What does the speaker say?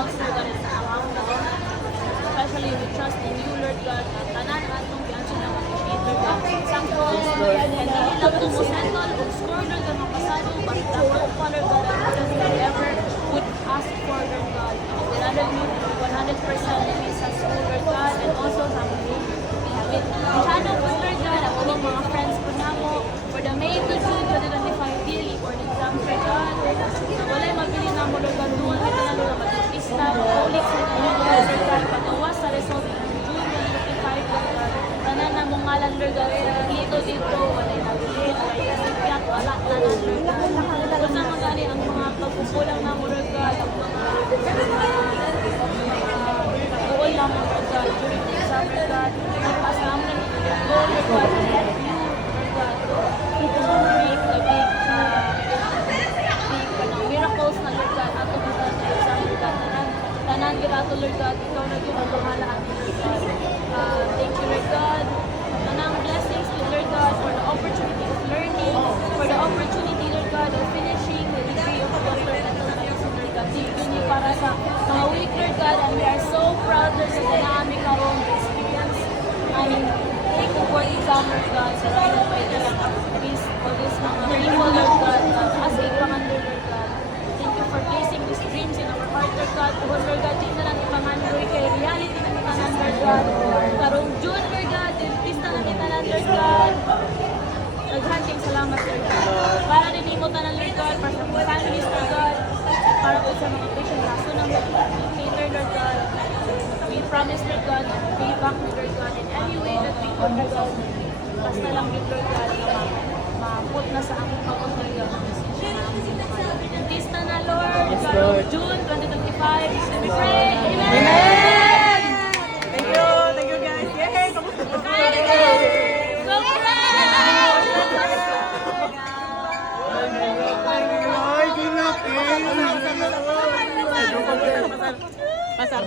doubts, Lord God, and amount na to. Especially we trust in you, Lord God, na tanan atong giansa na appreciate, Lord God. Samples, and hindi lang to mo settle o score, Lord God, mapasado, but dapat pa, Lord God, and more than we ever would ask for, Lord God. 100% remains sa school, Lord God, and also sa channel po, Lord God, ang uling mga friends po na mo, for the May to June 2025 daily for the exams, Lord God, na wala'y mabili na mo, Lord God, doon kita na mga mag-artista, ulit sa inyo, Lord God, patawas sa result ng June 2025, Lord God, tanan na mong ngalan, Lord God, sa dito, wala'y nabilit, kaya sikat, wala na, Lord God, kung na magani ang mga pagpupulang na mo, Lord God, ang mga pagpupulang na mo, Lord God, during the exam, Lord God, nagpas namin, Lord God, and let you, Lord God, make the big miracles na, Lord God, ato mo sa exam, Lord God, tanan girato, Lord God, ikaw na yun ang pangalaan, Lord God. Thank you, Lord God. Tanang blessings to Lord God for the opportunity of learning, for the opportunity, Lord God, of finishing the degree of Doctor Mental Medicine, Lord God. Thank you para sa mga week, Lord God, and we are so proud, Lord, sa naami karon experience. Take the board exam, Lord God, sa lahat pa ito lang for this mga people, Lord God, as a commander, Lord God. Thank you for placing these dreams in our heart, Lord God. Lord God, di na lang ipangandoy kay reality na kita ng Lord God. Karong June, Lord God, pista na kita ng Lord God. Naghanting salamat, Lord God. Para nilimutan ng Lord God, para sa mga families, Lord God, para po sa mga patient na sunang cater, Lord God. We promise, Lord God, to pay back, Lord God, in any way that we could, Lord God. Basta lang, Lord God, na ma-put na sa aming pagod, Lord God, ang message na aming mga pista na, Lord. Karong June 2025, is to be pray. Amen! Thank you guys. Yay! Kamusta po? Pasar.